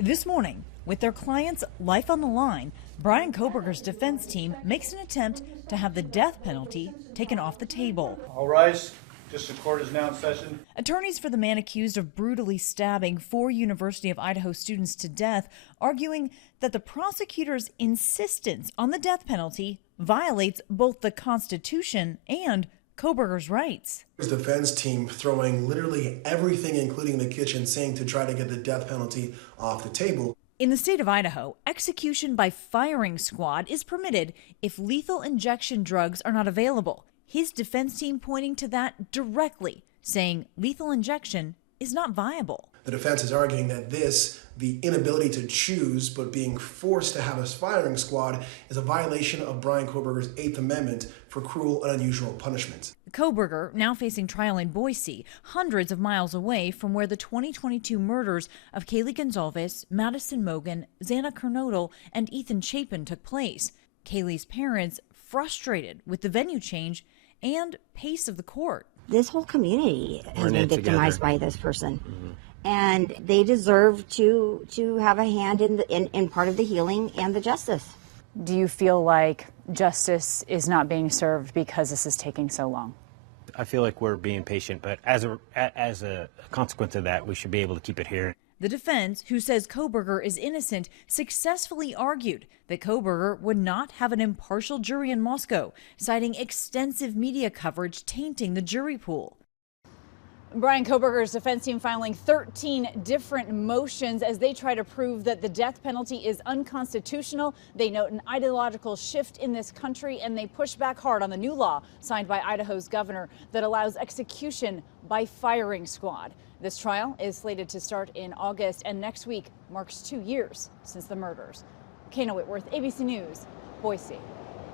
This morning, with their client's life on the line, Bryan Kohberger's defense team makes an attempt to have the death penalty taken off the table. All rise. District Court is now in session. Attorneys for the man accused of brutally stabbing 4 University of Idaho students to death, arguing that the prosecutor's insistence on the death penalty violates both the Constitution and Kohberger's rights. His defense team throwing literally everything, including the kitchen sink, to try to get the death penalty off the table. In the state of Idaho, execution by firing squad is permitted if lethal injection drugs are not available. His defense team pointing to that directly, saying lethal injection is not viable. The defense is arguing that the inability to choose, but being forced to have a firing squad, is a violation of Bryan Kohberger's 8th Amendment for cruel and unusual punishment. Kohberger, now facing trial in Boise, hundreds of miles away from where the 2022 murders of Kaylee Goncalves, Madison Mogen, Xana Kernodle, and Ethan Chapin took place. Kaylee's parents frustrated with the venue change and pace of the court. This whole community has been victimized by this person. And they deserve to have a hand in part of the healing and the justice. Do you feel like justice is not being served because this is taking so long? I feel like we're being patient, but as a consequence of that, we should be able to keep it here. The defense, who says Kohberger is innocent, successfully argued that Kohberger would not have an impartial jury in Moscow, citing extensive media coverage tainting the jury pool. Bryan Kohberger's defense team filing 13 different motions as they try to prove that the death penalty is unconstitutional. They note an ideological shift in this country, and they push back hard on the new law signed by Idaho's governor that allows execution by firing squad. This trial is slated to start in August, and next week marks 2 years since the murders. Kayna Whitworth, ABC News, Boise.